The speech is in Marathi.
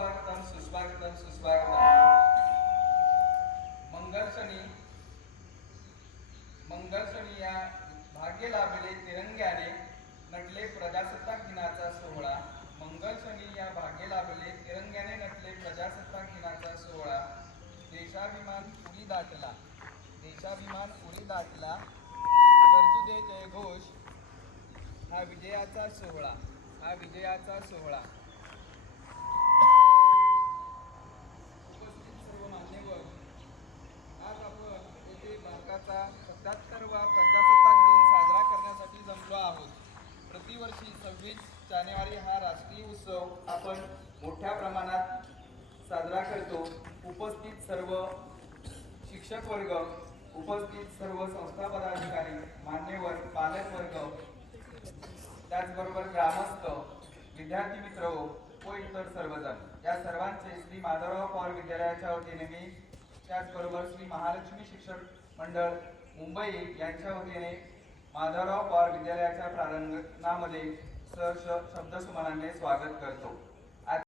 सुस्वागतम सुस्वागतम सुस्वागतम. मंगलसणी मंगलसणी या भाग्य लाभले तिरंग्याने नटले प्रजासत्ताक दिनाचा सोहळा. मंगलसणी या भाग्य लाभले तिरंग्याने नटले प्रजासत्ताक दिनाचा सोहळा. देशाभिमान उडी दाटला. देशाभिमान उडी दाटला. गरजू दे जयघोष. हा विजयाचा सोहळा. हा विजयाचा सोहळा. सत्याहत्तरवा प्रजासत्ताक दिन साजरा करण्यासाठी जमलो आहोत. प्रतिवर्षी सव्वीस जानेवारी हा राष्ट्रीय उत्सव आपण मोठ्या प्रमाणात साजरा करतो. उपस्थित सर्व शिक्षक वर्ग उपस्थित सर्व संस्था पदाधिकारी मान्यवर पालकवर्ग त्याचबरोबर ग्रामस्थ विद्यार्थी मित्र व इतर सर्वजण. या सर्वांचे श्री माधवराव पवार विद्यालयाच्या वतीने मी त्याचबरोबर श्री महालक्ष्मी शिक्षक मंडळ मुंबई यांच्या वतीने माधवराव पवार विद्यालयाच्या प्रांगणामध्ये सहर्ष शब्दसुमनाने स्वागत करतो.